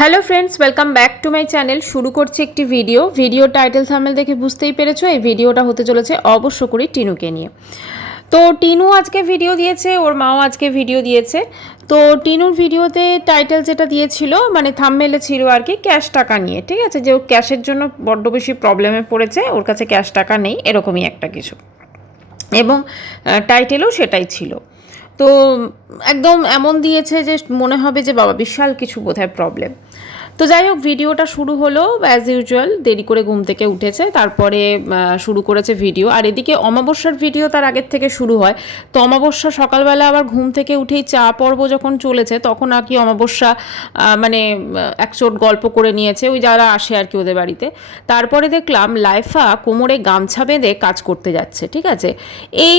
Hello friends, welcome back to my channel. শুরু করছি একটি ভিডিও টাইটেল থাম্বনেল দেখে বুঝতেই পেরেছো এই ভিডিওটা হতে চলেছে অবশ্য করে টিনুকে নিয়ে। তো টিনু আজকে ভিডিও দিয়েছে, ওর মাও আজকে ভিডিও দিয়েছে। তো টিনুর ভিডিওতে টাইটেল যেটা দিয়েছিল মানে থাম্বনেলে ছিল আর কি ক্যাশ টাকা নিয়ে, ঠিক আছে, যে ও ক্যাশের জন্য বড্ড বেশি প্রবলেমে পড়েছে, ওর কাছে ক্যাশ টাকা নেই, এরকমই একটা কিছু, এবং টাইটেলও সেটাই ছিল। তো একদম এমন দিয়েছে যে মনে হবে যে বাবা বিশাল কিছু বোধহয় প্রবলেম। তো যাই হোক, ভিডিওটা শুরু হলো অ্যাজ ইউজুয়াল, দেরি করে ঘুম থেকে উঠেছে, তারপরে শুরু করেছে ভিডিও। আর এদিকে অমাবস্যার ভিডিও তার আগের থেকে শুরু হয়। তো অমাবস্যা সকালবেলা আবার ঘুম থেকে উঠেই চা পর্ব যখন চলেছে তখন আর কি অমাবস্যা মানে একচোট গল্প করে নিয়েছে, ওই যারা আসে আর কি ওদের বাড়িতে। তারপরে দেখলাম লাইফা কোমরে গামছা বেঁধে কাজ করতে যাচ্ছে, ঠিক আছে। এই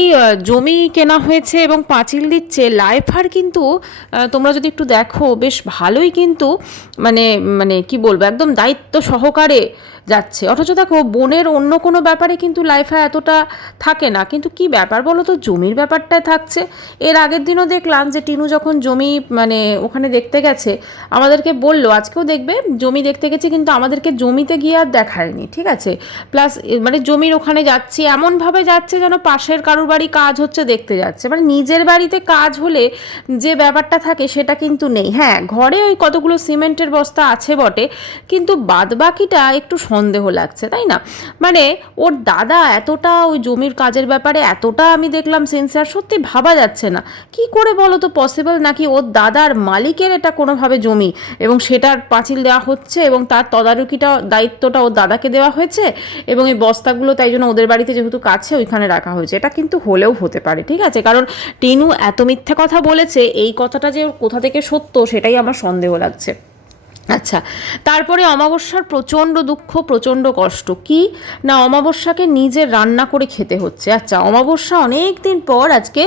জমি কেনা হয়েছে এবং পাঁচিল দিচ্ছে লাইফার, কিন্তু তোমরা যদি একটু দেখো বেশ ভালোই, কিন্তু মানে মানে কি বলবো, একদম দায়িত্ব সহকারে যাচ্ছে। অথচ দেখো বোনের অন্য কোনো ব্যাপারে কিন্তু লাইফা এতটা থাকে না, কিন্তু কি ব্যাপার বলো তো, জমির ব্যাপারটায় থাকছে। এর আগের দিনও দেখলাম যে টিনু যখন জমি মানে ওখানে দেখতে গেছে আমাদেরকে বললো, আজকেও দেখবে জমি দেখতে গেছে, কিন্তু আমাদেরকে জমিতে গিয়ে আর দেখায়নি, ঠিক আছে। প্লাস মানে জমির ওখানে যাচ্ছে এমনভাবে যাচ্ছে যেন পাশের কারুর বাড়ি কাজ হচ্ছে দেখতে যাচ্ছে, মানে নিজের বাড়িতে কাজ হলে যে ব্যাপারটা থাকে সেটা কিন্তু নেই। হ্যাঁ, ঘরে ওই কতগুলো সিমেন্টের বস্তা আছে বটে, কিন্তু বাদবাকিটা একটু সন্দেহ লাগছে, তাই না। মানে ওর দাদা এতটা ওই জমির কাজের ব্যাপারে এতটা আমি দেখলাম সিনসিয়ার, সত্যি ভাবা যাচ্ছে না কি করে বলো তো পসিবল, নাকি ওর দাদার মালিকের এটা কোনোভাবে জমি এবং সেটার পাঁচিল দেওয়া হচ্ছে এবং তার তদারকিটা দায়িত্বটা ওর দাদাকে দেওয়া হয়েছে, এবং এই বস্তাগুলো তাই জন্য ওদের বাড়িতে যেহেতু কাছে ওইখানে রাখা হয়েছে। এটা কিন্তু হলেও হতে পারে, ঠিক আছে, কারণ টিনু এত মিথ্যে কথা বলেছে, এই কথাটা যে ওর কোথা থেকে সত্য সেটাই আমার সন্দেহ লাগছে। আচ্ছা, তারপরে অমাবস্যার প্রচণ্ড দুঃখ, প্রচণ্ড কষ্ট, কি না অমাবস্যাকে নিজে রান্না করে খেতে হচ্ছে। আচ্ছা, অমাবস্যা অনেক দিন পর আজকে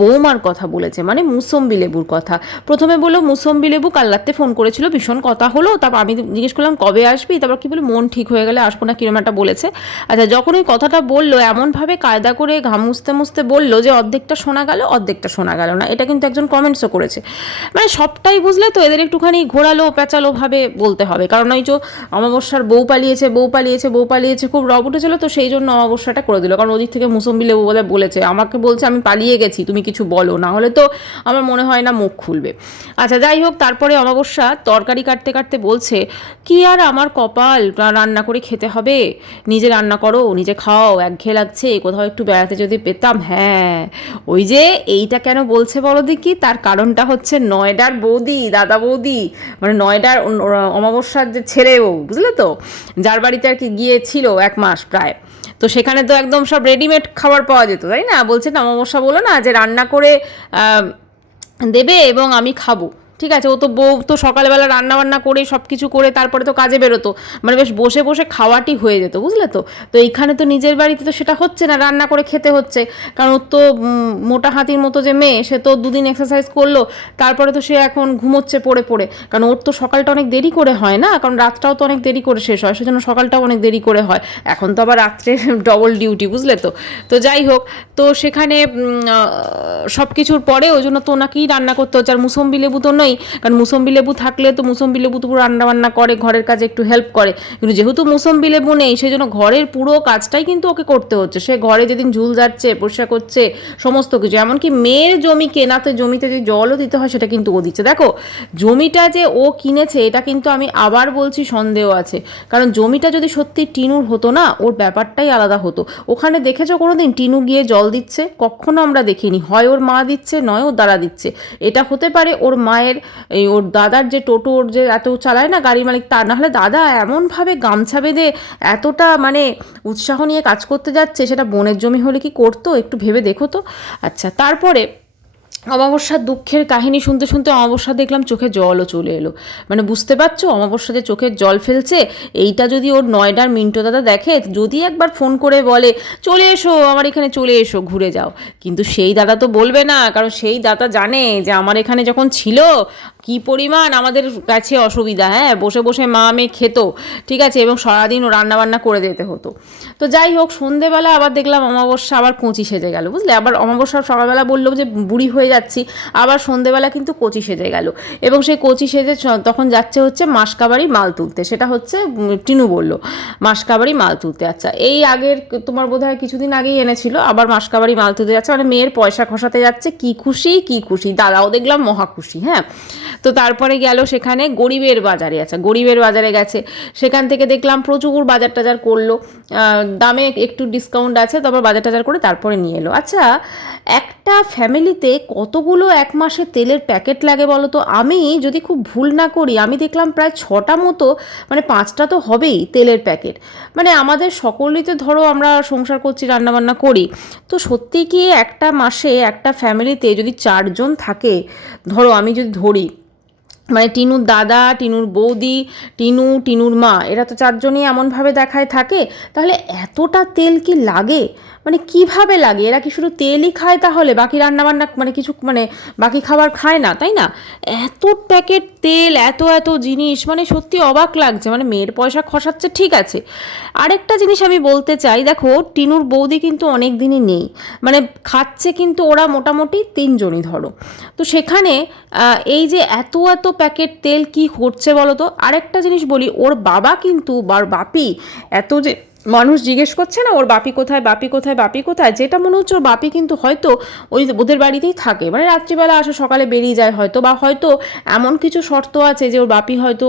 বৌমার কথা বলেছে, মানে মুসম্বি লেবুর কথা। প্রথমে বললো মুসম্বি লেবু, কাল রাতে ফোন করেছিল, ভীষণ কথা হলো, তারপর আমি জিজ্ঞেস করলাম কবে আসবি, তারপর কি বলে মন ঠিক হয়ে গেলে আসবো না কিরম একটা বলেছে। আচ্ছা, যখন ওই কথাটা বললো এমনভাবে কায়দা করে ঘাম মুছতে মুছতে বললো যে অর্ধেকটা শোনা গেল অর্ধেকটা শোনা গেল না, এটা কিন্তু একজন কমেন্টসও করেছে। মানে সবটাই বুঝলে তো, এদের একটুখানি ঘোরালো পেঁচালো ভাবে বলতে হবে, কারণ ওই যে অমাবস্যার বউ পালিয়েছে খুব রব উঠেছিল, তো সেই জন্য অমাবস্যাটা করে দিল, কারণ ওদিক থেকে মুসম্বি লেবু বোধহয় বলেছে, আমাকে বলছে আমি পালিয়ে গেছি, তুমি কিছু বলো, না হলে তো আমার মনে হয় না মুখ খুলবে। আচ্ছা, যাই হোক, তারপরে অমাবস্যা তরকারি কাটতে কাটতে বলছে কি আর আমার কপাল, রান্না করে খেতে হবে, নিজে রান্না করো নিজে খাও, একঘেয়ে লাগছে, কোথাও একটু বেড়াতে যদি পেতাম। হ্যাঁ, ওই যে এইটা কেন বলছে বলো দেখি, তার কারণটা হচ্ছে নয়ডার বৌদি, দাদা বৌদি, মানে নয়ডার অমাবস্যার যে ছেলে বউ, বুঝলে তো, যার বাড়িতে আর কি গিয়েছিল 1 মাস প্রায়। তো সেখানে তো একদম সব রেডিমেড খাবার পাওয়া যেত, তাই না। বলছে না অমাবস্যা বলো না যে রান্না করে দেবে এবং আমি খাবো, ঠিক আছে। ও তো বউ তো সকালবেলা রান্নাবান্না করে সব কিছু করে তারপরে তো কাজে বেরোতো, মানে বেশ বসে বসে খাওয়াটি হয়ে যেত, বুঝলে তো। তো এইখানে তো নিজের বাড়িতে তো সেটা হচ্ছে না, রান্না করে খেতে হচ্ছে, কারণ ওর তো মোটা হাতির মতো যে মেয়ে, সে তো 2 দিন এক্সারসাইজ করলো, তারপরে তো সে এখন ঘুমোচ্ছে পড়ে পড়ে, কারণ ওর তো সকালটা অনেক দেরি করে হয় না, কারণ রাতটাও তো অনেক দেরি করে শেষ হয়, সেজন্য সকালটাও অনেক দেরি করে হয়। এখন তো আবার রাত্রে ডবল ডিউটি, বুঝলে তো। তো যাই হোক, তো সেখানে সব কিছুর পরে ওই জন্য তো নাকি রান্না করতে হচ্ছে। আর মুসম্বি লেবু তো নয়, কারণ মুসম্বি লেবু থাকলে তো মুসম্বি লেবু তো পুরো রান্নাবান্না করে, ঘরের কাজে একটু হেল্প করে, কিন্তু যেহেতু মুসম্বি লেবু নেই সেই জন্য ঘরের পুরো কাজটাই কিন্তু ওকে করতে হচ্ছে। সে ঘরে যেদিন ঝুল যাচ্ছে পরিষ্কার করছে সমস্ত কিছু, এমনকি মেয়ের জমি কেনাতে জমিতে যে জলও দিতে হয় সেটা কিন্তু ও দিচ্ছে। দেখো, জমিটা যে ও কিনেছে এটা কিন্তু আমি আবার বলছি সন্দেহ আছে, কারণ জমিটা যদি সত্যি টিনুর হতো না, ওর ব্যাপারটাই আলাদা হতো। ওখানে দেখেছো কোনোদিন টিনু গিয়ে জল দিচ্ছে? কখনো আমরা দেখিনি, হয় ওর মা দিচ্ছে নয় ওর দাদা দিচ্ছে। এটা হতে পারে ওর মায়ের এই ওর দাদার যে টোটো ওর যে এত চালায় না গাড়ি মালিক, তা নাহলে দাদা এমনভাবে গামছা বেঁধে এতটা মানে উৎসাহ নিয়ে কাজ করতে যাচ্ছে, সেটা বোনের জমি হলে কি করতো একটু ভেবে দেখো তো। আচ্ছা, তারপরে অমাবস্যার দুঃখের কাহিনী শুনতে শুনতে অমাবস্যা দেখলাম চোখে জলও চলে এলো। মানে বুঝতে পারছো অমাবস্যা যে চোখের জল ফেলছে, এইটা যদি ওর নয়ডার মিন্টু দাদা দেখে, যদি একবার ফোন করে বলে চলে এসো আমার এখানে, চলে এসো ঘুরে যাও, কিন্তু সেই দাদা তো বলবে না, কারণ সেই দাদা জানে যে আমার এখানে যখন ছিল কি পরিমাণ আমাদের কাছে অসুবিধা, হ্যাঁ, বসে বসে মা মেয়ে খেত, ঠিক আছে, এবং সারাদিন ও রান্নাবান্না করে দিতে হতো। তো যাই হোক, সন্ধেবেলা আবার দেখলাম অমাবস্যা আবার কচি সেজে গেল, বুঝলে, আবার অমাবস্যার সকালবেলা বললো যে বুড়ি হয়ে যাচ্ছি, আবার সন্ধেবেলা কিন্তু কচি সেজে গেল, এবং সেই কচি সেজে তখন যাচ্ছে হচ্ছে মাসকাবাড়ি মাল তুলতে, সেটা হচ্ছে টিনু বলল মাসকাবাড়ি মাল তুলতে। আচ্ছা, এই আগের তোমার বোধহয় কিছুদিন আগেই এনেছিল, আবার মাসকাবাড়ি মাল তুলতে যাচ্ছে, মানে মেয়ের পয়সা খসাতে যাচ্ছে, কি খুশি কি খুশি, দাদাও দেখলাম মহা খুশি। হ্যাঁ, তো তারপরে গেল সেখানে গরিবের বাজারে, আচ্ছা গরিবের বাজারে গেছে, সেখান থেকে দেখলাম প্রচুর বাজার টাজার করলো, দামে একটু ডিসকাউন্ট আছে, তারপর বাজার টাজার করে তারপরে নিয়ে এলো। আচ্ছা, একটা ফ্যামিলিতে কতগুলো এক মাসে তেলের প্যাকেট লাগে বলো তো? আমি যদি খুব ভুল না করি, আমি দেখলাম প্রায় 6টা মতো, মানে 5টা তো হবেই তেলের প্যাকেট। মানে আমাদের সকলেতে ধরো আমরা সংসার করছি, রান্নাবান্না করি, তো সত্যি কি একটা মাসে একটা ফ্যামিলিতে যদি 4জন থাকে, ধরো আমি যদি ধরি, মানে টিনুর দাদা, টিনুর বৌদি, টিনুর মা, এরা তো 4জনই এমনভাবে দেখায় থাকে, তাহলে এতটা তেল কি লাগে? মানে কিভাবে লাগে? এরা কি শুধু তেলই খায় তাহলে, বাকি রান্নাবান্না মানে কিছু মানে বাকি খাবার খায় না, তাই না? এত প্যাকেট তেল, এত এত জিনিস, মানে সত্যি অবাক লাগছে। মানে মেয়ের পয়সা খসাচ্ছে ঠিক আছে, আরেকটা জিনিস আমি বলতে চাই, দেখো টিনুর বৌদি কিন্তু অনেক দিনই নেই, মানে খাচ্ছে কিন্তু ওরা মোটামুটি 3জনই ধরো, তো সেখানে এই যে এত এত প্যাকেট তেল কি করছে বলো তো? আরেকটা জিনিস বলি, ওর বাবা কিন্তু বাপি এত যে মানুষ জিজ্ঞেস করছে না ওর বাপি কোথায়, বাপি কোথায়, বাপি কোথায়, যেটা মনে হচ্ছে ওর বাপি কিন্তু হয়তো ওই ওদের বাড়িতেই থাকে, মানে রাত্রিবেলা আসে সকালে বেরিয়ে যায় হয়তো, বা হয়তো এমন কিছু শর্ত আছে যে ওর বাপি হয়তো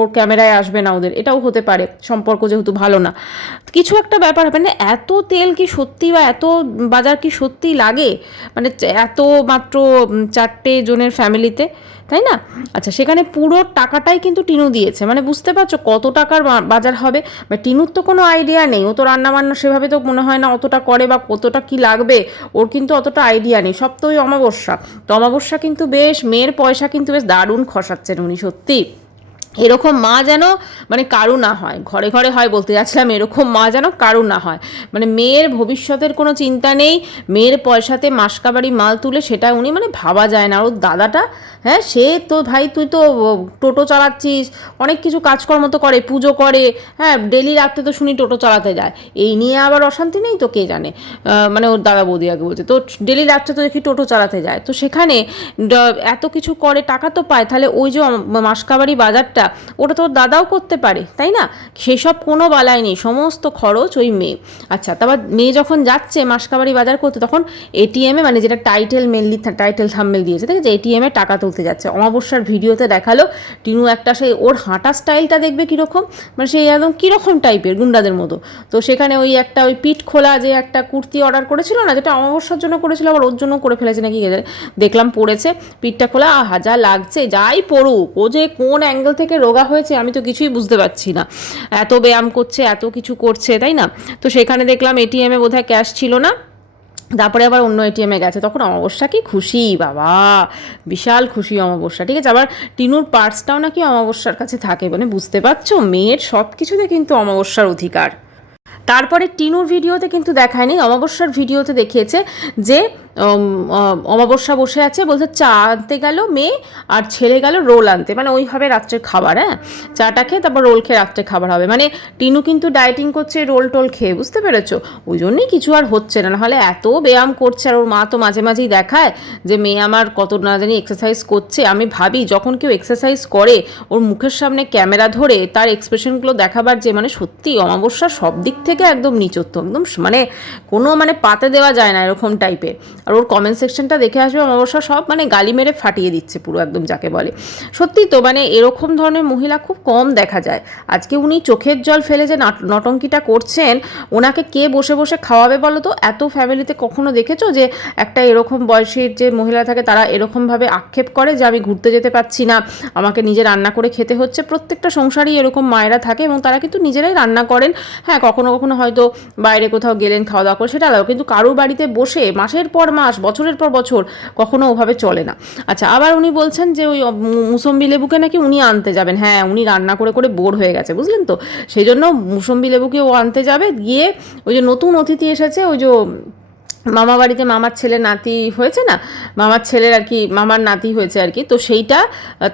ওর ক্যামেরায় আসবে না, ওদের এটাও হতে পারে, সম্পর্ক যেহেতু ভালো না, কিছু একটা ব্যাপার হবে না। এত তেল কি সত্যি, বা এত বাজার কি সত্যি লাগে, মানে এত মাত্র 4টে জনের ফ্যামিলিতে, তাই না? আচ্ছা, সেখানে পুরো টাকাটাই কিন্তু টিনু দিয়েছে, মানে বুঝতে পারছো কত টাকার বাজার হবে। টিনুর তো কোনো আইডিয়া নেই, ও তো রান্নাবান্না সেভাবে তো মনে হয় না অতটা করে, বা কতটা কি লাগবে ওর কিন্তু অতটা আইডিয়া নেই, সব তো ওই অমাবস্যা। তো অমাবস্যা কিন্তু বেশ মেয়ের পয়সা কিন্তু বেশ দারুণ খসাচ্ছেন উনি, সত্যি এরকম মা যেন মানে কারু না হয়, ঘরে ঘরে হয় বলতে যাচ্ছিলাম, এরকম মা যেন কারু না হয়, মানে মেয়ের ভবিষ্যতের কোনো চিন্তা নেই, মেয়ের পয়সাতে মাসকাবাড়ি মাল তুলে সেটা উনি মানে ভাবা যায় না। আর ওর দাদাটা, হ্যাঁ, সে তো ভাই তুই তো টোটো চালাচ্ছিস, অনেক কিছু কাজকর্ম তো করে, পুজো করে, হ্যাঁ, ডেলি রাত্রে তো শুনি টোটো চালাতে যায়, এই নিয়ে আবার অশান্তি নেই তো কে জানে, মানে ওর দাদা বৌদি আগে বলছে, তো ডেলি রাত্রে তো দেখি টোটো চালাতে যায়, তো সেখানে এত কিছু করে টাকা তো পায়, তাহলে ওই যে মাসকাবাড়ি বাজারটা ওটা তো দাদাও করতে পারে, তাই না? সেসব কোনো বালাই নেই, সমস্ত খরচ ওই মেয়ে। আচ্ছা, তারপর মেয়ে যখন যাচ্ছে মাসকাবাড়ি বাজার করতে, তখন এটিএমে, মানে যেটা টাইটেল থাম্বনেল দিয়েছে, ঠিক আছে, এটিএমে টাকা তুলতে যাচ্ছে। অমাবস্যার ভিডিওতে দেখালো টিনু একটা, সেই ওর হাঁটা স্টাইলটা দেখবে কীরকম, মানে সেই একদম কীরকম টাইপের গুন্ডাদের মতো। তো সেখানে ওই একটা ওই পিঠ খোলা যে একটা কুর্তি অর্ডার করেছিল না, যেটা অমাবস্যার জন্য করেছিল, আবার ওর জন্য করে ফেলেছে নাকি, দেখলাম পড়েছে, পিঠটা খোলা, যা লাগছে, যাই পড়ুক, ও যে কোন অ্যাঙ্গেল থেকে রোগা হয়েছে আমি তো কিছুই বুঝতে পারছি না, এত ব্যায়াম করছে, এত কিছু করছে, তাই না? তো সেখানে দেখলাম এটিএমে বোধহয় ক্যাশ ছিল না, তারপরে আবার অন্য এটিএমে গেছে, তখন অমাবস্যা কি খুশি, বাবা বিশাল খুশি অমাবস্যা, ঠিক আছে। আবার টিনুর পার্সটাও নাকি অমাবস্যার কাছে থাকে, মানে বুঝতে পারছো মেয়ের সব কিছুতে কিন্তু অমাবস্যার অধিকার। তারপরে টিনুর ভিডিওতে কিন্তু দেখায়নি, অমাবস্যার ভিডিওতে দেখিয়েছে যে অমাবস্যা বসে আছে, বলছে চা আনতে গেল মেয়ে, আর ছেলে গেল রোল আনতে, মানে ওইভাবে রাত্রের খাবার, হ্যাঁ, চাটা খেয়ে তারপর রোল খেয়ে রাত্রে খাবার হবে, মানে টিনু কিন্তু ডায়েটিং করছে রোল টোল খেয়ে, বুঝতে পেরেছো? ওই জন্যই কিছু আর হচ্ছে না, নাহলে এত ব্যায়াম করছে। আর ওর মা তো মাঝে মাঝেই দেখায় যে মেয়ে আমার কত না জানি এক্সারসাইজ করছে, আমি ভাবি যখন কেউ এক্সারসাইজ করে ওর মুখের সামনে ক্যামেরা ধরে তার এক্সপ্রেশনগুলো দেখাবার, যে মানে সত্যি অমাবস্যা সব দিক থেকে একদম নিচত্ব, একদম মানে কোনো মানে পাতে দেওয়া যায় না এরকম টাইপের। আর ওর কমেন্ট সেকশনটা দেখে আসবে অমাবস্যা সব মানে গালি মেরে ফাটিয়ে দিচ্ছে পুরো একদম, যাকে বলে। সত্যি তো মানে এরকম ধরনের মহিলা খুব কম দেখা যায়। আজকে উনি চোখের জল ফেলে যে নটঙ্কিটা করছেন, ওনাকে কে বসে বসে খাওয়াবে বলো তো? এত ফ্যামিলিতে কখনো দেখেছো যে একটা এরকম বয়সের যে মহিলা থাকে তারা এরকমভাবে আক্ষেপ করে যে আমি ঘুরতে যেতে পারছি না, আমাকে নিজে রান্না করে খেতে হচ্ছে? প্রত্যেকটা সংসারই এরকম মায়েরা থাকে, এবং তারা কিন্তু নিজেরাই রান্না করেন, হ্যাঁ, কখনো কখনো হয়তো বাইরে কোথাও গেলেন খাওয়া দাওয়া করে, সেটা আলাদা, কিন্তু কারোর বাড়িতে বসে মাসের পর মাস, বছরের পর বছর কখনো ওভাবে চলে না। আচ্ছা, আবার উনি বলছেন যে ওই মুসম্বি লেবুকে নাকি উনি আনতে যাবেন, হ্যাঁ, উনি রান্না করে করে বোর হয়ে গেছে, বুঝলেন তো, সেই জন্য মুসম্বি লেবুকে ও আনতে যাবে, গিয়ে ওই যে নতুন অতিথি এসেছে, ওই যে মামা বাড়িতে মামার ছেলে নাতি হয়েছে না, মামার ছেলের আর কি মামার নাতি হয়েছে আর কি, তো সেইটা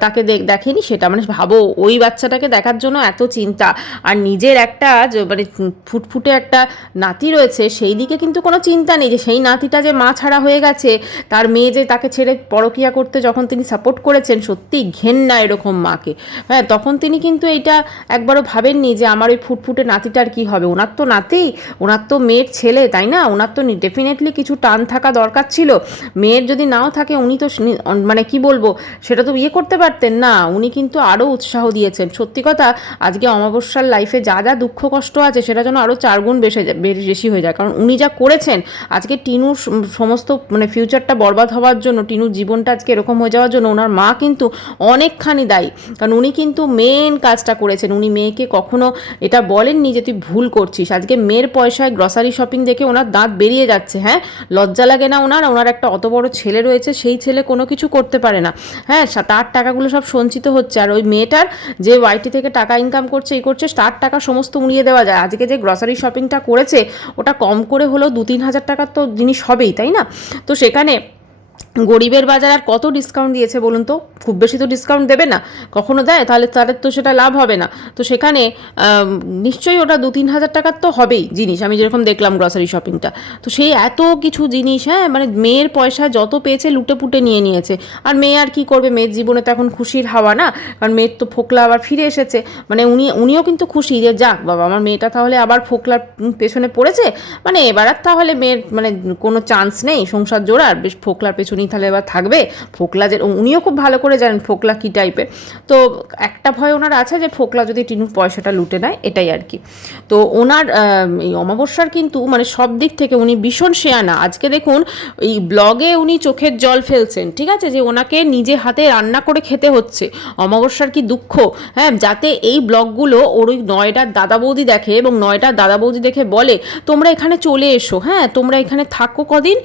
তাকে দেখেনি সেটা, মানে ভাবো ওই বাচ্চাটাকে দেখার জন্য এত চিন্তা, আর নিজের একটা মানে ফুটফুটে একটা নাতি রয়েছে সেই দিকে কিন্তু কোনো চিন্তা নেই যে সেই নাতিটা যে মা ছাড়া হয়ে গেছে, তার মেয়ে যে তাকে ছেড়ে পরকীয়া করতে যখন তিনি সাপোর্ট করেছেন, সত্যি ঘেন্না এরকম মাকে। হ্যাঁ, তখন তিনি কিন্তু এইটা একবারও ভাবেননি যে আমার ওই ফুটফুটে নাতিটার কি হবে, ওনার তো নাতি, ওনার তো মেয়ের ছেলে, তাই না, ওনার তো ডেফিনেটলি কিছু টান থাকা দরকার ছিল। মেয়ের যদি নাও থাকে উনি তো মানে কি বলবো সেটা তো ইয়ে করতে পারতেন না, উনি কিন্তু আরও উৎসাহ দিয়েছেন। সত্যি কথা, আজকে অমাবস্যার লাইফে যা যা দুঃখ কষ্ট আছে সেটা যেন আরও 4 গুণ বেশি হয়ে যায়, কারণ উনি যা করেছেন আজকে টিনুর সমস্ত মানে ফিউচারটা বরবাদ হওয়ার জন্য, টিনুর জীবনটা আজকে এরকম হয়ে যাওয়ার জন্য ওনার মা কিন্তু অনেকখানি দায়ী। কারণ উনি কিন্তু মেন কাজটা করেছেন, উনি মেয়েকে কখনো এটা বলেননি যে তুই ভুল করছিস। আজকে মেয়ের পয়সায় গ্রসারি শপিং দেখে ওনার দাঁত বেরিয়ে যাচ্ছে। হ্যাঁ, লজ্জা লাগে না ওনার একটা অত বড় ছেলে রয়েছে, সেই ছেলে কোনো কিছু করতে পারে না। হ্যাঁ, তার টাকাগুলো সব সঞ্চিত হচ্ছে, আর ওই মেয়েটার যে ওয়াইটি থেকে টাকা ইনকাম করছে এই করছে, তার টাকা সমস্ত উড়িয়ে দেওয়া যায়। আজকে যে গ্রসারি শপিংটা করেছে ওটা কম করে হলেও 2-3 হাজার টাকার তো জিনিস হবেই, তাই না? তো সেখানে গরিবের বাজার আর কত ডিসকাউন্ট দিয়েছে বলুন তো, খুব বেশি তো ডিসকাউন্ট দেবে না, কখনো দেয়? তাহলে তাদের তো সেটা লাভ হবে না। তো সেখানে নিশ্চয়ই ওটা 2-3 হাজার টাকার তো হবেই জিনিস, আমি যেরকম দেখলাম গ্রসারি শপিংটা। তো সেই এত কিছু জিনিস, হ্যাঁ, মানে মেয়ের পয়সা যত পেয়েছে লুটে পুটে নিয়ে নিয়েছে। আর মেয়ে আর কি করবে, মেয়ের জীবনে তো এখন খুশির হাওয়া না, কারণ মেয়ের তো ফোকলা আবার ফিরে এসেছে। মানে উনিও কিন্তু খুশি যে যাক বাবা, আমার মেয়েটা তাহলে আবার ফোকলার পেছনে পড়েছে, মানে এবার আর তাহলে মেয়ের মানে কোনো চান্স নেই সংসার জোড়ার, বেশ ফোকলার পেছনেই তাহলে এবার থাকবে। ফোকলা যে উনিও খুব ভালো করে জানেন ফোকলা কী টাইপের, তো একটা ভয় ওনার আছে যে ফোকলা যদি টিনুর পয়সাটা লুটে নেয়, এটাই আর কি। তো ওনার এই অমাবস্যার কিন্তু মানে সব দিক থেকে উনি ভীষণ শেয়ানা। আজকে দেখুন এই ব্লগে উনি চোখের জল ফেলছেন, ঠিক আছে, যে ওনাকে নিজে হাতে রান্না করে খেতে হচ্ছে। অমাবস্যার কি দুঃখ, হ্যাঁ, যাতে এই ব্লগগুলো ওর ওই নয়ডার দাদা বৌদি দেখে এবং নয়ডার দাদা বৌদি দেখে বলে তোমরা এখানে চলে এসো, হ্যাঁ তোমরা এখানে থাকো কদিন,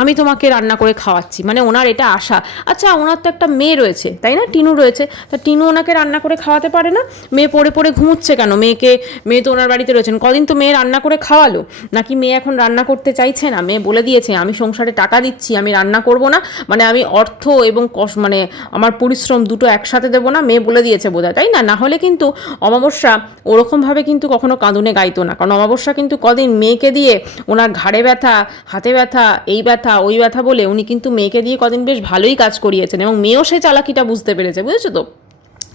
আমি তোমাকে রান্না করে খাওয়াচ্ছি। মানে ওনার এটা আশা। আচ্ছা, ওনার তো একটা মেয়ে রয়েছে, তাই না, টিনু রয়েছে, তা টিনু ওনাকে রান্না করে খাওয়াতে পারে না? মেয়ে পড়ে পড়ে ঘুমুচ্ছে কেন? মেয়ে তো ওনার বাড়িতে রয়েছেন, কদিন তো মেয়ে রান্না করে খাওয়ালো। নাকি মেয়ে এখন রান্না করতে চাইছে না? মেয়ে বলে দিয়েছে আমি সংসারে টাকা দিচ্ছি, আমি রান্না করব না, মানে আমি অর্থ এবং মানে আমার পরিশ্রম দুটো একসাথে দেবো না, মেয়ে বলে দিয়েছে বোধহয়, তাই না? না হলে কিন্তু অমাবস্যা ওরকমভাবে কিন্তু কখনো কাঁদুনে গাইতো না, কারণ অমাবস্যা কিন্তু কদিন মেয়েকে দিয়ে ওনার ঘাড়ে ব্যথা, হাতে ব্যথা, এই ব্যথা ওই ব্যথা বলে উনি কিন্তু মেয়েকে দিয়ে কদিন বেশ ভালোই কাজ করিয়েছেন, এবং মেয়েও সেই চালাকিটা বুঝতে পেরেছে, বুঝেছো তো?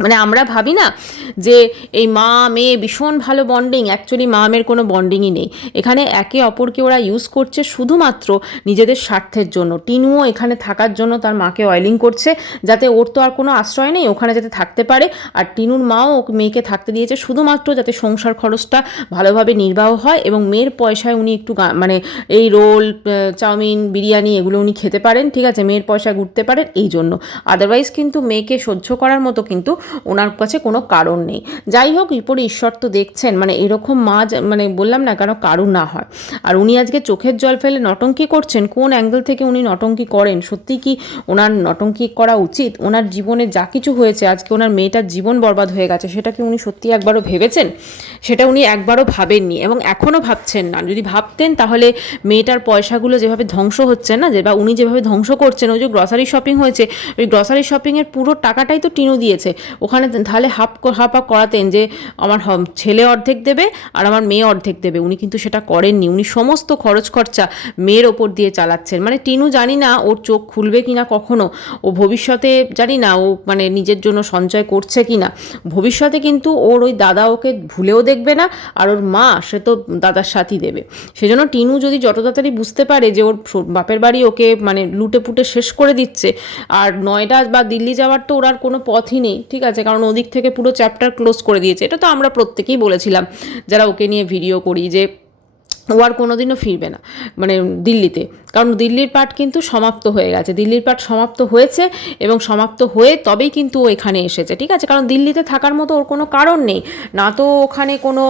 মানে আমরা ভাবি না যে এই মা মেয়ে ভীষণ ভালো বন্ডিং, অ্যাকচুয়ালি মা মেয়ের কোনো বন্ডিংই নেই এখানে। একে অপরকে ওরা ইউজ করছে শুধুমাত্র নিজেদের স্বার্থের জন্য। টিনুও এখানে থাকার জন্য তার মাকে অয়েলিং করছে, যাতে ওর তো আর কোনো আশ্রয় নেই, ওখানে যাতে থাকতে পারে। আর টিনুর মাও মেয়েকে থাকতে দিয়েছে শুধুমাত্র যাতে সংসার খরচটা ভালোভাবে নির্বাহ হয়, এবং মেয়ের পয়সায় উনি একটু মানে এই রোল, চাউমিন, বিরিয়ানি এগুলো উনি খেতে পারেন, ঠিক আছে, মেয়ের পয়সায় ঘুরতে পারেন এই জন্য। আদারওয়াইজ কিন্তু মেয়েকে সহ্য করার মতো কিন্তু ওনার কাছে কোনো কারণ নেই। যাই হোক, বিপরীত ঈশ্বর তো দেখছেন, মানে এরকম মা মানে বললাম না কেন কারণ না হয়। আর উনি আজকে চোখের জল ফেলে নটঙ্কি করছেন, কোন অ্যাঙ্গেল থেকে উনি নটঙ্কি করেন? সত্যি কি ওনার নটঙ্কি করা উচিত? ওনার জীবনে যা কিছু হয়েছে, আজকে ওনার মেয়েটার জীবন বরবাদ হয়ে গেছে, সেটা কি উনি সত্যি একবারও ভেবেছেন? সেটা উনি একবারও ভাবেননি, এবং এখনও ভাবছেন না। যদি ভাবতেন তাহলে মেয়েটার পয়সাগুলো যেভাবে ধ্বংস হচ্ছে না, বা উনি যেভাবে ধ্বংস করছেন, ওই যে গ্রসারি শপিং হয়েছে, ওই গ্রসারি শপিংয়ের পুরো টাকাটাই তো টিনু দিয়েছে ওখানে, তাহলে হাফ করাতেন যে আমার ছেলে অর্ধেক দেবে আর আমার মেয়ে অর্ধেক দেবে। উনি কিন্তু সেটা করেননি, উনি সমস্ত খরচ খরচা মেয়ের ওপর দিয়ে চালাচ্ছেন। মানে টিনু জানি না ওর চোখ খুলবে কিনা কখনো, ও ভবিষ্যতে জানি না ও মানে নিজের জন্য সঞ্চয় করছে কিনা। ভবিষ্যতে কিন্তু ওর ওই দাদা ওকে ভুলেও দেখবে না, আর ওর মা সে তো দাদার সাথেই দেবে। সেজন্য টিনু যদি যত তাড়াতাড়ি বুঝতে পারে যে ওর বাপের বাড়ি ওকে মানে লুটে পুটে শেষ করে দিচ্ছে, আর নয়ডা বা দিল্লি যাওয়ার তো ওর আর কোনো পথই নেই, ঠিক আছে, কারণ ওদিক থেকে পুরো চ্যাপ্টার ক্লোজ করে দিয়েছে। এটা তো আমরা প্রত্যেকেই বলেছিলাম যারা ওকে নিয়ে ভিডিও করি, যে ও আর কোনোদিনও ফিরবে না মানে দিল্লিতে, কারণ দিল্লির পার্ট কিন্তু সমাপ্ত হয়ে গেছে, দিল্লির পার্ট সমাপ্ত হয়েছে এবং সমাপ্ত হয়ে তবেই কিন্তু ও এখানে এসেছে, ঠিক আছে, কারণ দিল্লিতে থাকার মতো ওর কোনো কারণ নেই। না তো ওখানে কোনো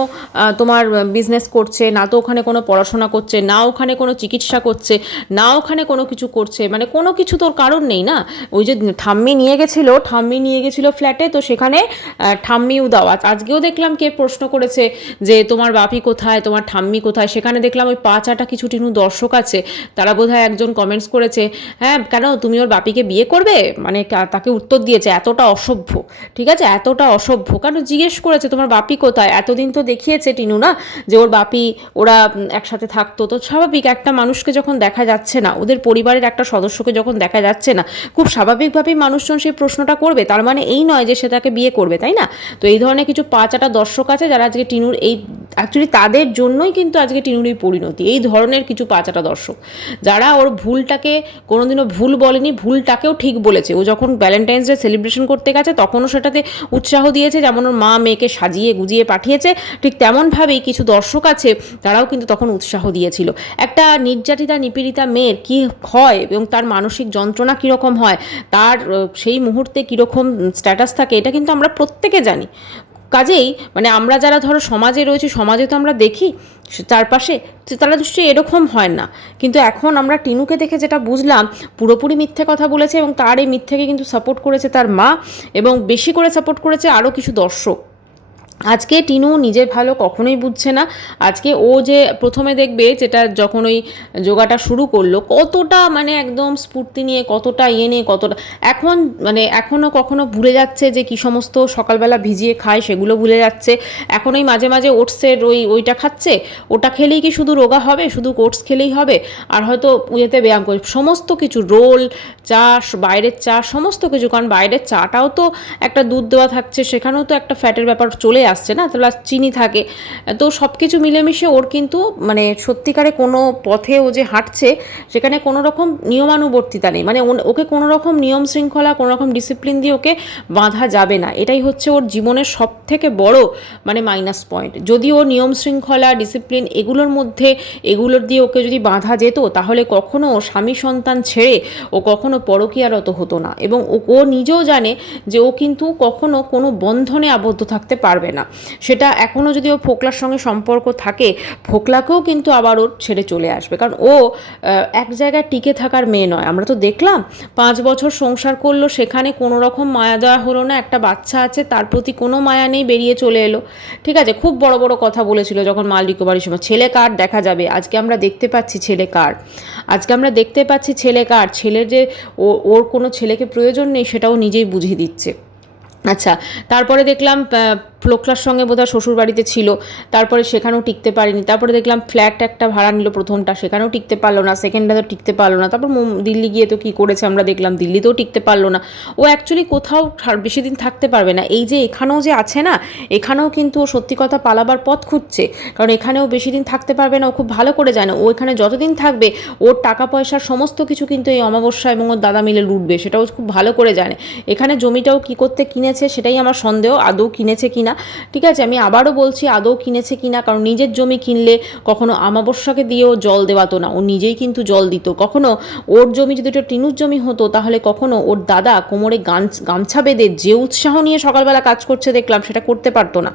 তোমার বিজনেস করছে, না তো ওখানে কোনো পড়াশোনা করছে, না ওখানে কোনো চিকিৎসা করছে, না ওখানে কোনো কিছু করছে, মানে কোনো কিছু তোর কারণ নেই না। ওই যে ঠাম্মি নিয়ে গেছিলো ফ্ল্যাটে, তো সেখানে ঠাম্মি উদাও। আজকেও দেখলাম কে প্রশ্ন করেছে যে তোমার বাপি কোথায়, তোমার ঠাম্মি কোথায়, সেখানে সেখানে দেখলাম ওই পা চাটা কিছু টিনু দর্শক আছে, তারা বোধহয় একজন কমেন্টস করেছে, হ্যাঁ কেন তুমি ওর বাপিকে বিয়ে করবে, মানে তাকে উত্তর দিয়েছে এতটা অসভ্য, ঠিক আছে, এতটা অসভ্য। কারণ জিজ্ঞেস করেছে তোমার বাপি কোথায়, এতদিন তো দেখিয়েছে টিনু না যে ওর বাপি ওরা একসাথে থাকতো, তো স্বাভাবিক একটা মানুষকে যখন দেখা যাচ্ছে না, ওদের পরিবারের একটা সদস্যকে যখন দেখা যাচ্ছে না, খুব স্বাভাবিকভাবেই মানুষজন সেই প্রশ্নটা করবে। তার মানে এই নয় যে সে তাকে বিয়ে করবে, তাই না? তো এই ধরনের কিছু পাঁচাটা দর্শক আছে যারা আজকে টিনুর এই, অ্যাকচুয়ালি তাদের জন্যই কিন্তু আজকে টিনুর এই পরিণতি, এই ধরনের কিছু পাঁচাটা দর্শক যারা ওর ভুলটাকে কোনোদিনও ভুল বলেনি, ভুলটাকেও ঠিক বলেছে। ও যখন ভ্যালেন্টাইন্স ডে সেলিব্রেশন করতে গেছে তখনও সেটাতে উৎসাহ দিয়েছে, যেমন ওর মা মেয়েকে সাজিয়ে গুজিয়ে পাঠিয়েছে, ঠিক তেমনভাবেই কিছু দর্শক আছে তারাও কিন্তু তখন উৎসাহ দিয়েছিল। একটা নির্যাতিতা নিপীড়িতা মেয়ের কী হয় এবং তার মানসিক যন্ত্রণা কীরকম হয়, তার সেই মুহূর্তে কীরকম স্ট্যাটাস থাকে, এটা কিন্তু আমরা প্রত্যেকে জানি। কাজেই মানে আমরা যারা ধরো সমাজে রয়েছি, সমাজে তো আমরা দেখি চারপাশে, তারা নিশ্চয়ই এরকম হয় না। কিন্তু এখন আমরা টিনুকে দেখে যেটা বুঝলাম, পুরোপুরি মিথ্যে কথা বলেছে এবং তার এই মিথ্যেকে কিন্তু সাপোর্ট করেছে তার মা, এবং বেশি করে সাপোর্ট করেছে আরও কিছু দর্শক। আজকে টিনু নিজের ভালো কখনোই বুঝছে না। আজকে ও যে প্রথমে দেখবে যেটা যখন ওই যোগাটা শুরু করলো, কতটা মানে একদম স্ফূর্তি নিয়ে, কতটা নিয়ে, কতটা এখন মানে এখনও কখনো ভুলে যাচ্ছে যে কী সমস্ত সকালবেলা ভিজিয়ে খায় সেগুলো ভুলে যাচ্ছে। এখন ওই মাঝে মাঝে ওটসের ওইটা খাচ্ছে, ওটা খেলেই কি শুধু রোগা হবে, শুধু ওটস খেলেই হবে, আর হয়তো ইয়েতে ব্যায়াম করে সমস্ত কিছু রোল চা, বাইরের চা, সমস্ত কিছু, কারণ বাইরের চাটাও তো একটা দুধ দেওয়া থাকছে, সেখানেও তো একটা ফ্যাটের ব্যাপার চলে আসছে না, তো চিনি থাকে, তো সব কিছু মিলেমিশে ওর কিন্তু মানে সত্যিকারে কোনো পথে ও যে হাঁটছে সেখানে কোনো রকম নিয়মানুবর্তিতা নেই, মানে ওকে কোনো রকম নিয়ম শৃঙ্খলা, কোনো রকম ডিসিপ্লিন দিয়ে ওকে বাঁধা যাবে না। এটাই হচ্ছে ওর জীবনের সব থেকে বড় মানে মাইনাস পয়েন্ট। যদি ও নিয়ম শৃঙ্খলা, ডিসিপ্লিন এগুলোর দিয়ে ওকে যদি বাঁধা যেত, তাহলে কখনো স্বামী সন্তান ছেড়ে ও কখনো পরকীয়ারত হতো না, এবং ও নিজেও জানে যে ও কিন্তু কখনো কোনো বন্ধনে আবদ্ধ থাকতে পারবে না। সেটা এখনও যদি ও ফোকলার সঙ্গে সম্পর্ক থাকে, ফোকলাকেও কিন্তু আবার ওর ছেড়ে চলে আসবে, কারণ ও এক জায়গায় টিকে থাকার মেয়ে নয়। আমরা তো দেখলাম 5 বছর সংসার করলো, সেখানে কোনো রকম মায়া দেওয়া হলো না, একটা বাচ্চা আছে তার প্রতি কোনো মায়া নেই, বেরিয়ে চলে এলো, ঠিক আছে। খুব বড় বড় কথা বলেছিল যখন মাল রিকভারির সময়, ছেলে কার দেখা যাবে, আজকে আমরা দেখতে পাচ্ছি ছেলে কার, ছেলের যে ওর কোনো ছেলেকে প্রয়োজন নেই সেটাও নিজেই বুঝিয়ে দিচ্ছে। আচ্ছা, তারপরে দেখলাম ফোকলার সঙ্গে বোধহয় শ্বশুর বাড়িতে ছিল, তারপরে সেখানেও টিকতে পারেনি, তারপরে দেখলাম ফ্ল্যাট একটা ভাড়া নিল প্রথমটা, সেখানেও টিকতে পারলো না, সেকেন্ডটা তো টিকতে পারলো না, তারপর দিল্লি গিয়ে তো কী করেছে আমরা দেখলাম, দিল্লিতেও টিকতে পারলো না। ও অ্যাকচুয়ালি কোথাও বেশি দিন থাকতে পারবে না। এই যে এখানেও যে আছে না, এখানেও কিন্তু ও সত্যি কথা পালাবার পথ খুঁজছে, কারণ এখানেও বেশি দিন থাকতে পারবে না। ও খুব ভালো করে জানে ও এখানে যতদিন থাকবে ওর টাকা পয়সার সমস্ত কিছু কিন্তু এই অমাবস্যা এবং ওর দাদা মিলে লুটবে, সেটাও খুব ভালো করে জানে। এখানে জমিটাও কী করতে কিনেছে সেটাই আমার সন্দেহ, আদৌ কিনেছে কিনা, ঠিক আছে। আমি আবারও বলছি আদৌ কিনেছে কিনা, কারণ নিজের জমি কিনলে কখনো আমাবস্যাকে দিয়েও জল দেওয়াতো না, ও নিজেই কিন্তু জল দিত। কখনো ওর জমি যদি এটা টিনুর জমি হতো, তাহলে কখনো ওর দাদা কোমরে গামছা বেঁধে যে উৎসাহ নিয়ে সকালবেলা কাজ করছে দেখলাম, সেটা করতে পারতো না।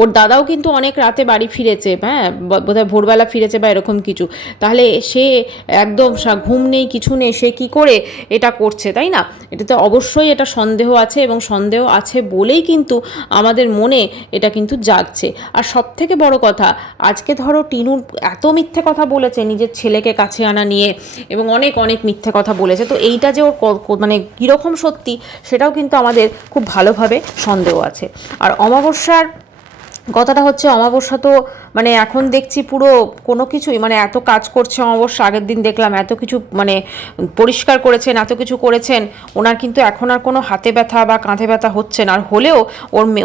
ওর দাদাও কিন্তু অনেক রাতে বাড়ি ফিরেছে, হ্যাঁ বোধহয় ভোরবেলা ফিরেছে বা এরকম কিছু, তাহলে সে একদম ঘুম নেই কিছু নেই, সে কি করে এটা করছে, তাই না? এটাতে অবশ্যই এটা সন্দেহ আছে, এবং সন্দেহ আছে বলেই কিন্তু আমাদের মনে এটা কিন্তু জাগছে। আর সব থেকে বড় কথা, আজকে ধরো টিনু এত মিথ্যে কথা বলেছে নিজের ছেলেকে কাছে আনা নিয়ে, এবং অনেক অনেক মিথ্যে কথা বলেছে, তো এইটা যে ওর মানে কীরকম সত্যি সেটাও কিন্তু আমাদের খুব ভালোভাবে সন্দেহ আছে। আর অমাবস্যার কথাটা হচ্ছে, অমাবস্যা তো মানে এখন দেখছি পুরো কোনো কিছুই মানে এত কাজ করছে অমাবস্যা, আগের দিন দেখলাম এত কিছু মানে পরিষ্কার করেছেন, এত কিছু করেছেন, ওনার কিন্তু এখন আর কোনো হাতে ব্যথা বা কাঁধে ব্যথা হচ্ছে না। আর হলেও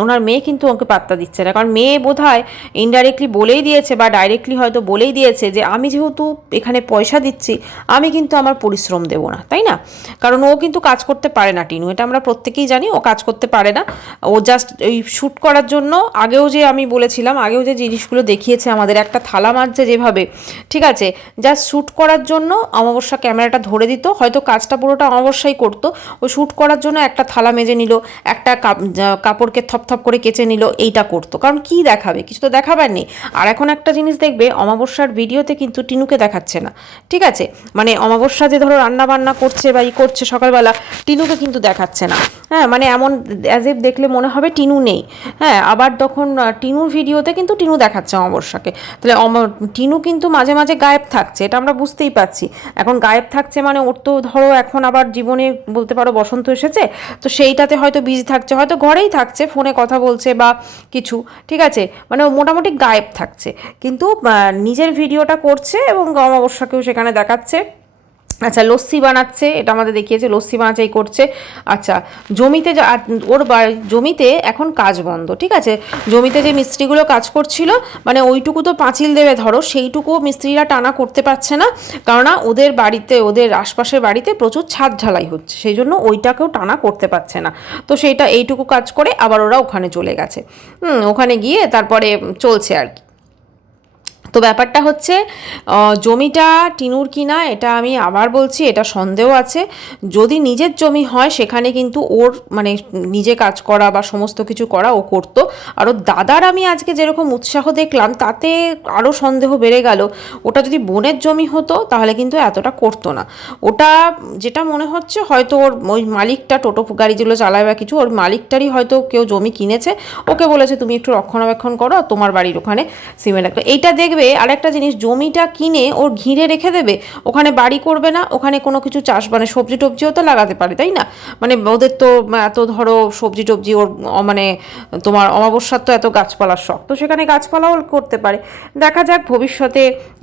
ওনার মেয়ে কিন্তু ওকে পাত্তা দিচ্ছে না, কারণ মেয়ে বোধহয় ইনডাইরেক্টলি বলেই দিয়েছে বা ডাইরেক্টলি হয়তো বলেই দিয়েছে যে আমি যেহেতু এখানে পয়সা দিচ্ছি, আমি কিন্তু আমার পরিশ্রম দেবো না, তাই না? কারণ ও কিন্তু কাজ করতে পারে না টিনু, এটা আমরা প্রত্যেকেই জানি, ও কাজ করতে পারে না। ও জাস্ট ওই শ্যুট করার জন্য আগেও যে আমি বলেছিলাম, আগেও যে জিনিসগুলো দেখিয়েছে আমাদের, একটা থালা মাজছে যেভাবে, ঠিক আছে, জাস্ট শ্যুট করার জন্য অমাবস্যা ক্যামেরাটা ধরে দিত, হয়তো কাজটা পুরোটা অমাবস্যাই করতো, ও শ্যুট করার জন্য একটা থালা মেজে নিল, একটা কাপড়কে থপথপ করে কেচে নিল, এইটা করতো, কারণ কি দেখাবে, কিছু তো দেখাবার নেই। আর এখন একটা জিনিস দেখবে, অমাবস্যার ভিডিওতে কিন্তু টিনুকে দেখাচ্ছে না, ঠিক আছে, মানে অমাবস্যা যে ধরো রান্না বান্না করছে বা করছে সকালবেলা, টিনুকে কিন্তু দেখাচ্ছে না, হ্যাঁ, মানে এমন অ্যাজ ইফ দেখলে মনে হবে টিনু নেই, হ্যাঁ। আবার তখন টিনুর ভিডিওতে কিন্তু টিনু দেখাচ্ছে অমাবস্যাকে। তাহলে টিনু কিন্তু মাঝে মাঝে গায়েব থাকছে, এটা আমরা বুঝতেই পারছি। এখন গায়েব থাকছে মানে ওর তো ধরো এখন আবার জীবনে বলতে পারো বসন্ত এসেছে, তো সেইটাতে হয়তো বিজি থাকছে, হয়তো ঘরেই থাকছে, ফোনে কথা বলছে বা কিছু, ঠিক আছে, মানে ও মোটামুটি গায়েব থাকছে, কিন্তু নিজের ভিডিওটা করছে এবং অমাবস্যাকেও সেখানে দেখাচ্ছে। আচ্ছা, লস্যি বানাচ্ছে, এটা আমাদের দেখিয়েছে, লস্যি বানাচ্ছেই করছে। আচ্ছা, জমিতে ওর জমিতে এখন কাজ বন্ধ, ঠিক আছে, জমিতে যে মিস্ত্রিগুলো কাজ করছিল, মানে ওইটুকু তো পাঁচিল দেবে ধরো, সেইটুকুও মিস্ত্রিরা টানা করতে পারছে না, কেননা ওদের বাড়িতে, ওদের আশপাশের বাড়িতে প্রচুর ছাদ ঢালাই হচ্ছে, সেই জন্য ওইটাকেও টানা করতে পারছে না। তো সেইটা এইটুকু কাজ করে আবার ওরা ওখানে চলে গেছে, ওখানে গিয়ে তারপরে চলছে আর কি। তো ব্যাপারটা হচ্ছে জমিটা টিনুর কিনা, এটা আমি আবার বলছি, এটা সন্দেহ আছে। যদি নিজের জমি হয় সেখানে কিন্তু ওর মানে নিজে কাজ করা বা সমস্ত কিছু করা ও করতো। আর ওর দাদার আমি আজকে যেরকম উৎসাহ দেখলাম তাতে আরও সন্দেহ বেড়ে গেল। ওটা যদি বোনের জমি হতো তাহলে কিন্তু এতটা করতো না। ওটা যেটা মনে হচ্ছে হয়তো ওর ওই মালিকটা, টোটো গাড়ি যেগুলো চালায় বা কিছু, ওর মালিকটারই হয়তো কেউ জমি কিনেছে, ওকে বলেছে তুমি একটু রক্ষণাবেক্ষণ করো, তোমার বাড়ির ওখানে সিমেন্ট একটা। এইটা দেখবে আর একটা জিনিস, জমিটা কিনে ওর ঘিরে রেখে দেবে, ওখানে বাড়ি করবে না, ওখানে কোনো কিছু চাষ মানে সবজি টবজিও তো লাগাতে পারে, তাই না? মানে ওদের তো এত ধরো সবজি টবজি ওর মানে তোমার অমাবস্যার তো এত গাছপালার শখ, তো সেখানে গাছপালাও করতে পারে। দেখা যাক ভবিষ্যতে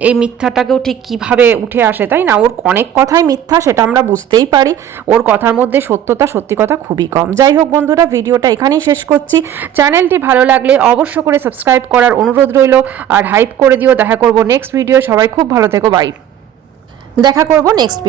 এই মিথ্যাটাকেও ঠিক কিভাবে উঠে আসে, তাই না? ওর অনেক কথাই মিথ্যা, সেটা আমরা বুঝতেই পারি, ওর কথার মধ্যে সত্যতা, সত্যি কথা খুবই কম। যাই হোক বন্ধুরা, ভিডিওটা এখানেই শেষ করছি। চ্যানেলটি ভালো লাগলে অবশ্য করে সাবস্ক্রাইব করার অনুরোধ রইল, আর হাইপ করে দিও। দেখা করব নেক্সট ভিডিও, সবাই খুব ভালো থেকো, বাই। দেখা করব নেক্সট